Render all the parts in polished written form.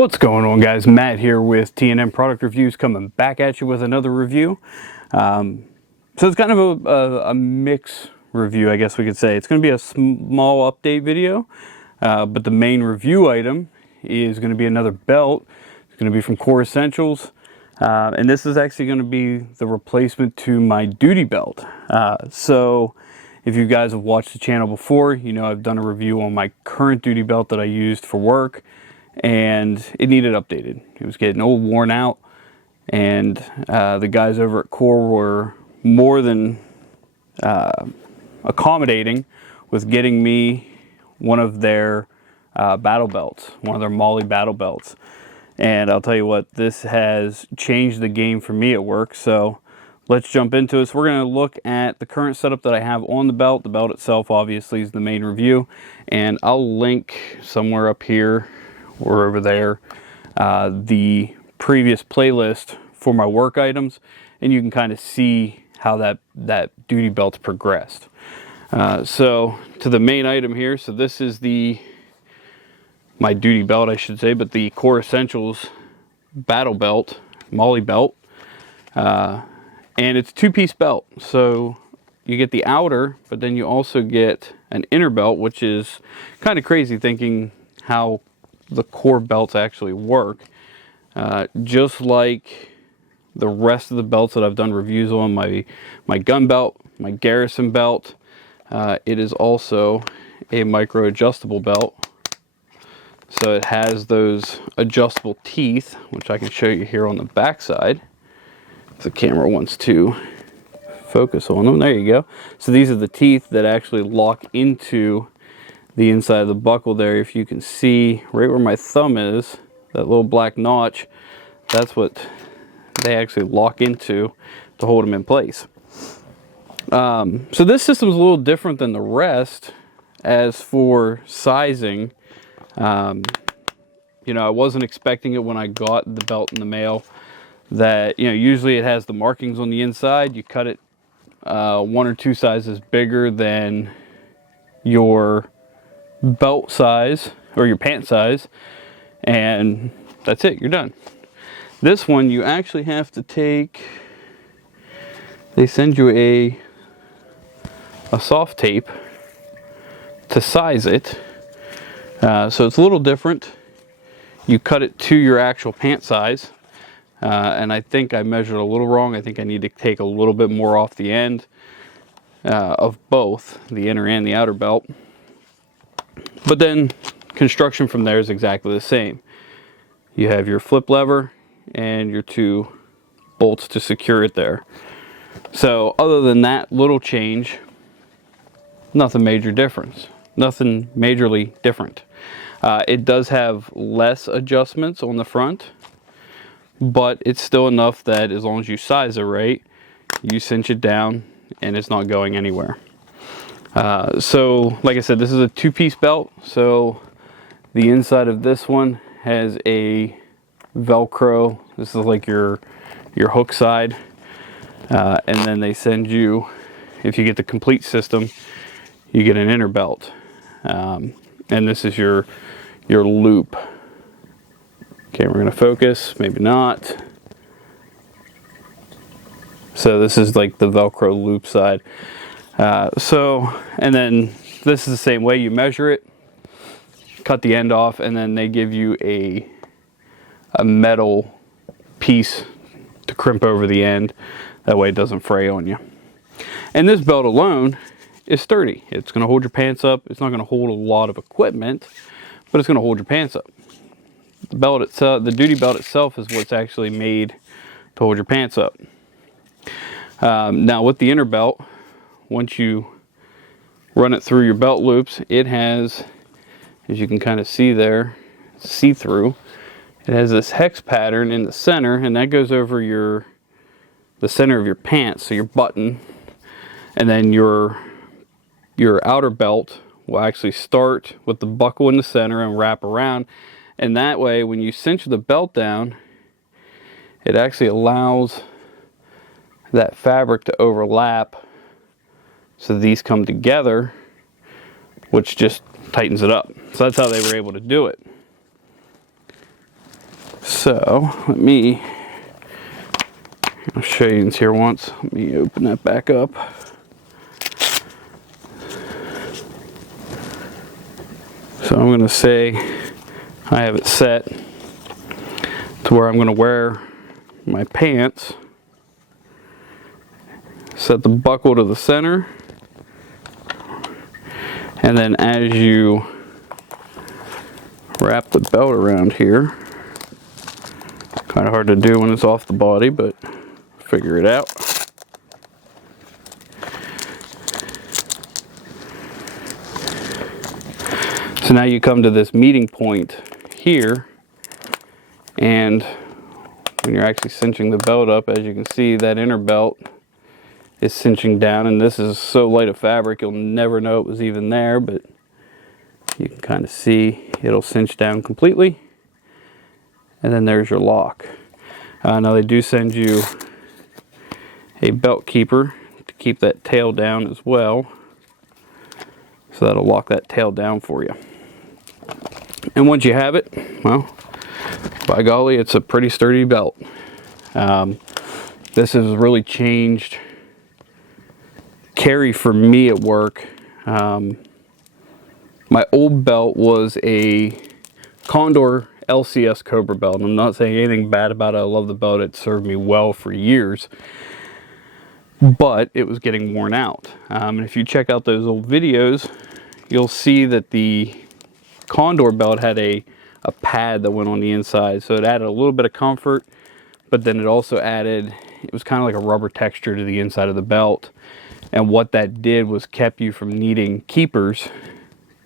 What's going on, guys? Matt here with T&M Product Reviews, coming back at you with another review. So it's kind of a mix review, I guess we could say. It's going to be a small update video, but the main review item is going to be another belt. It's going to be from Core Essentials, and this is actually going to be the replacement to my duty belt. So if you guys have watched the channel before, you know I've done a review on my current duty belt that I used for work, and it needed updated. It was getting old, worn out, and the guys over at Core were more than accommodating with getting me one of their battle belts, one of their Molle battle belts. And I'll tell you what, this has changed the game for me at work. So let's jump into it. So we're going to look at the current setup that I have on the belt. The belt itself obviously is the main review, and I'll link somewhere up here or over there the previous playlist for my work items, and you can kind of see how that duty belt's progressed. So to the main item here, so this is my duty belt, I should say, but the Core Essentials battle belt, Molle belt, and it's a two-piece belt. So you get the outer, but then you also get an inner belt, which is kind of crazy thinking how the Core belts actually work. Just like the rest of the belts that I've done reviews on, my gun belt, my garrison belt, it is also a micro adjustable belt. So it has those adjustable teeth, which I can show you here on the back side if the camera wants to focus on them. There you go. So these are the teeth that actually lock into the inside of the buckle there. If you can see right where my thumb is, that little black notch, that's what they actually lock into to hold them in place. So this system is a little different than the rest. As for sizing, you know, I wasn't expecting it when I got the belt in the mail, that, you know, usually it has the markings on the inside. You cut it 1 or 2 sizes bigger than your belt size or your pant size, and that's it, you're done. This one, you actually have to take, they send you a soft tape to size it. So it's a little different. You cut it to your actual pant size, and I think I measured a little wrong. I think I need to take a little bit more off the end of both the inner and the outer belt. But then construction from there is exactly the same. You have your flip lever and your 2 bolts to secure it there. So other than that little change, nothing major difference. Nothing majorly different. It does have less adjustments on the front, but it's still enough that as long as you size it right, you cinch it down and it's not going anywhere. So like I said, this is a 2-piece belt. So the inside of this one has a Velcro. This is like your hook side, and then they send you, if you get the complete system, you get an inner belt, and this is your loop. Okay, we're gonna focus, maybe not. So this is like the Velcro loop side. And then this is the same way. You measure it, cut the end off, and then they give you a metal piece to crimp over the end. That way it doesn't fray on you. And this belt alone is sturdy. It's going to hold your pants up. It's not going to hold a lot of equipment, but it's going to hold your pants up. The belt itself, the duty belt itself, is what's actually made to hold your pants up. Now with the inner belt, once you run it through your belt loops, it has, as you can kind of see there, see-through, it has this hex pattern in the center, and that goes over the center of your pants, so your button, and then your outer belt will actually start with the buckle in the center and wrap around, and that way when you cinch the belt down, it actually allows that fabric to overlap. So these come together, which just tightens it up. So that's how they were able to do it. So I'll show you this here once. Let me open that back up. So I'm going to say I have it set to where I'm going to wear my pants, set the buckle to the center, and then as you wrap the belt around here, kind of hard to do when it's off the body, but figure it out. So now you come to this meeting point here, and when you're actually cinching the belt up, as you can see, that inner belt is cinching down, and this is so light a fabric you'll never know it was even there, but you can kind of see it'll cinch down completely, and then there's your lock. Now they do send you a belt keeper to keep that tail down as well, so that'll lock that tail down for you. And once you have it, well, by golly, it's a pretty sturdy belt. This has really changed carry for me at work. My old belt was a Condor LCS Cobra belt. I'm not saying anything bad about it. I love the belt. It served me well for years. But it was getting worn out. And if you check out those old videos, you'll see that the Condor belt had a pad that went on the inside. So it added a little bit of comfort, but then it also added, it was kind of like a rubber texture to the inside of the belt. And what that did was kept you from needing keepers,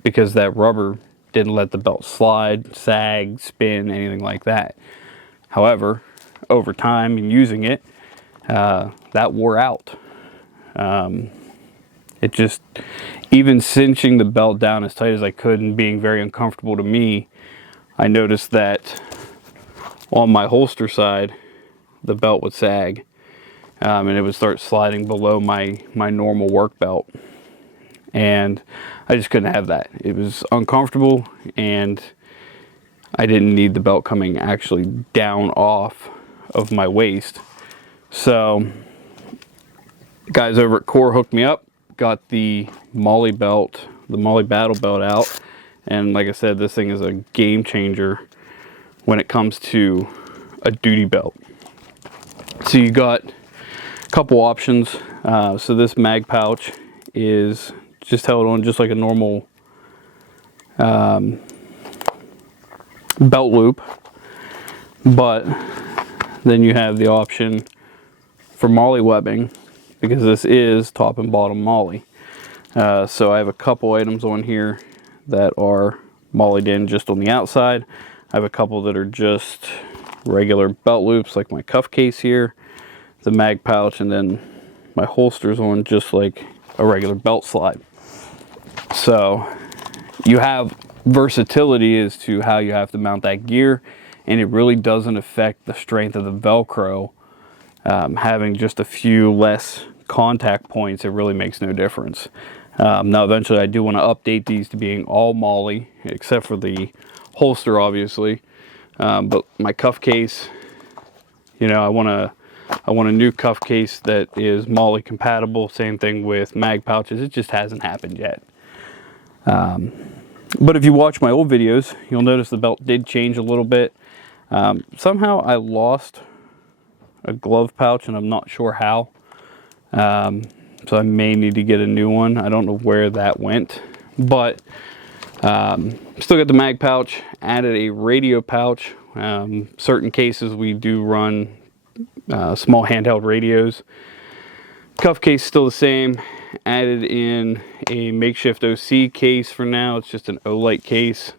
because that rubber didn't let the belt slide, sag, spin, anything like that. However, over time and using it, that wore out. It just, even cinching the belt down as tight as I could and being very uncomfortable to me, I noticed that on my holster side, the belt would sag, and it would start sliding below my normal work belt. And I just couldn't have that. It was uncomfortable, and I didn't need the belt coming actually down off of my waist. So guys over at Core hooked me up, got the Molle belt, the Molle Battle belt out, and like I said, this thing is a game changer when it comes to a duty belt. So you got a couple options. So this mag pouch is just held on just like a normal belt loop, but then you have the option for Molle webbing, because this is top and bottom Molle. So I have a couple items on here that are Molle'd in just on the outside. I have a couple that are just regular belt loops, like my cuff case here, the mag pouch, and then my holster's on just like a regular belt slide. So you have versatility as to how you have to mount that gear, and it really doesn't affect the strength of the Velcro. Having just a few less contact points, it really makes no difference. Now eventually I do want to update these to being all Molle, except for the holster obviously. But my cuff case, you know, I want a new cuff case that is Molle compatible. Same thing with mag pouches. It just hasn't happened yet. But if you watch my old videos, you'll notice the belt did change a little bit. Somehow I lost a glove pouch, and I'm not sure how. So I may need to get a new one. I don't know where that went, but still got the mag pouch. Added a radio pouch. Certain cases we do run small handheld radios. Cuff case still the same. Added in a makeshift OC case for now. It's just an Olight case.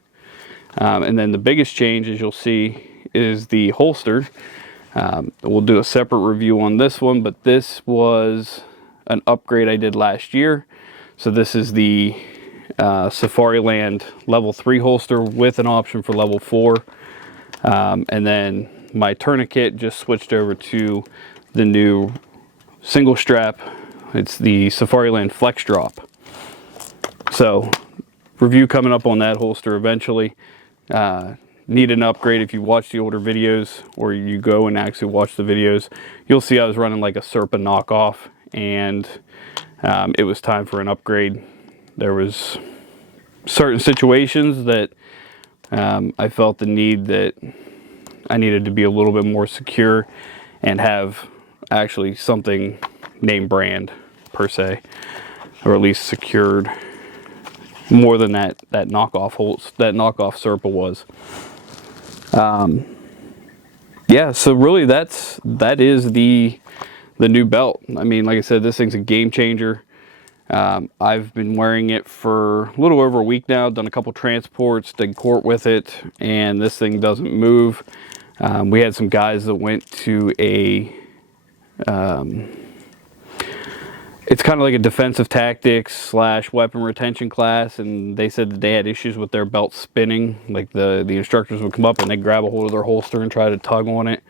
And then the biggest change, as you'll see, is the holster. We'll do a separate review on this one, but this was an upgrade I did last year. So this is the Safariland level 3 holster with an option for level 4. And then my tourniquet just switched over to the new single strap. It's the Safariland Flex Drop. So review coming up on that holster eventually. need an upgrade, if you watch the older videos or you go and actually watch the videos, you'll see I was running like a Serpa knockoff, and it was time for an upgrade. There was certain situations that I felt the need that I needed to be a little bit more secure and have actually something name brand per se, or at least secured more than that knockoff Serpa was. Yeah, so really that is the new belt. I mean, like I said, this thing's a game changer. I've been wearing it for a little over a week now, done a couple transports, did court with it, and this thing doesn't move. We had some guys that went to it's kind of like a defensive tactics / weapon retention class, and they said that they had issues with their belt spinning. Like the instructors would come up and they'd grab a hold of their holster and try to tug on it,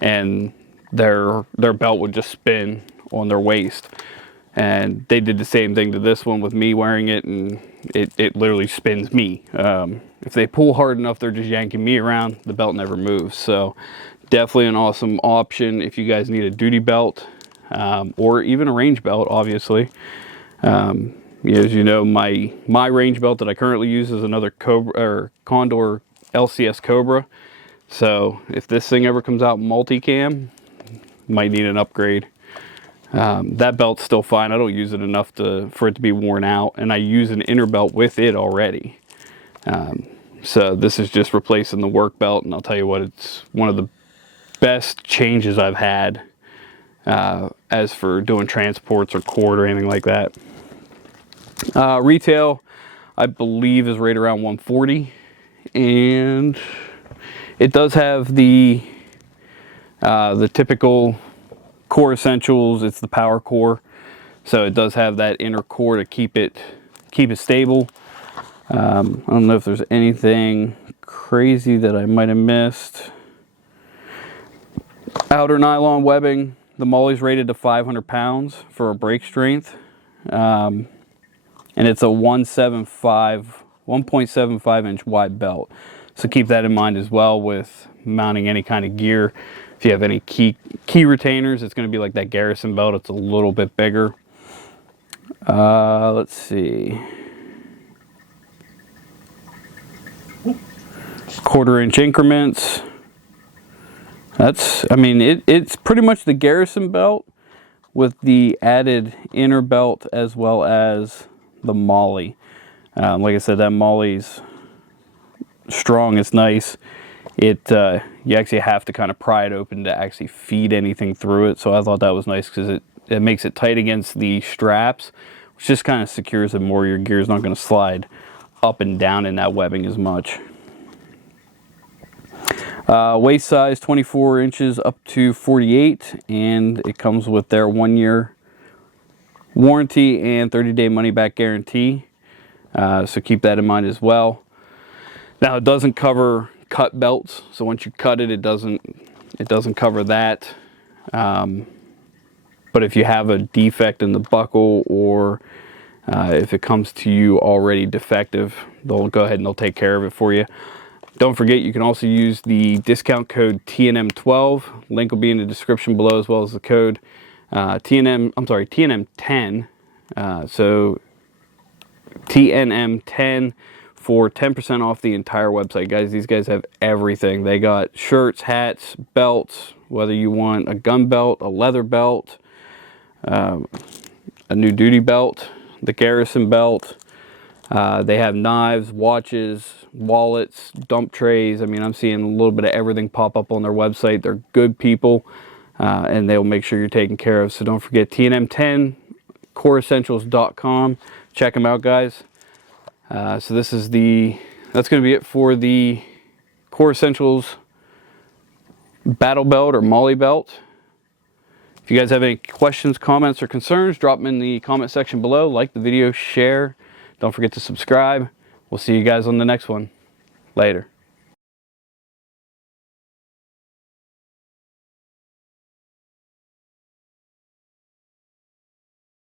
and their belt would just spin on their waist. And they did the same thing to this one with me wearing it, and it literally spins me. If they pull hard enough, they're just yanking me around. The belt never moves. So definitely an awesome option if you guys need a duty belt, or even a range belt, obviously. As you know, my range belt that I currently use is another Condor LCS Cobra. So if this thing ever comes out multicam, might need an upgrade. That belt's still fine. I don't use it enough for it to be worn out, and I use an inner belt with it already. So this is just replacing the work belt, and I'll tell you what, it's one of the best changes I've had as for doing transports or court or anything like that. Retail, I believe, is right around $140, and it does have the typical core essentials. It's the power core, so it does have that inner core to keep it stable. I don't know if there's anything crazy that I might have missed. Outer nylon webbing. The Molle's rated to 500 pounds for a brake strength, and it's a 1.75 inch wide belt. So keep that in mind as well with mounting any kind of gear. If you have any key retainers, it's going to be like that Garrison belt. It's a little bit bigger. Let's see. 1/4 inch increments. It's pretty much the Garrison belt with the added inner belt as well as the Molle. Like I said, that Molle's strong. It's nice. You actually have to kind of pry it open to actually feed anything through it. So I thought that was nice because it makes it tight against the straps, which just kind of secures it more. Your gear's not going to slide up and down in that webbing as much. Waist size 24 inches up to 48, and it comes with their 1-year warranty and 30-day money-back guarantee. So keep that in mind as well. Now, it doesn't cover cut belts, so once you cut it, it doesn't cover that. But if you have a defect in the buckle, or if it comes to you already defective, they'll go ahead and they'll take care of it for you. Don't forget, you can also use the discount code TNM12. Link will be in the description below, as well as the code TNM10. So TNM10 for 10% off the entire website. Guys, these guys have everything. They got shirts, hats, belts, whether you want a gun belt, a leather belt, a new duty belt, the Garrison belt. They have knives, watches, wallets, dump trays. I mean, I'm seeing a little bit of everything pop up on their website. They're good people, and they'll make sure you're taken care of. So don't forget TNM10, coreessentials.com. Check them out, guys. So that's going to be it for the Core Essentials Battle Belt or Molle Belt. If you guys have any questions, comments, or concerns, drop them in the comment section below. Like the video, share. Don't forget to subscribe. We'll see you guys on the next one. Later.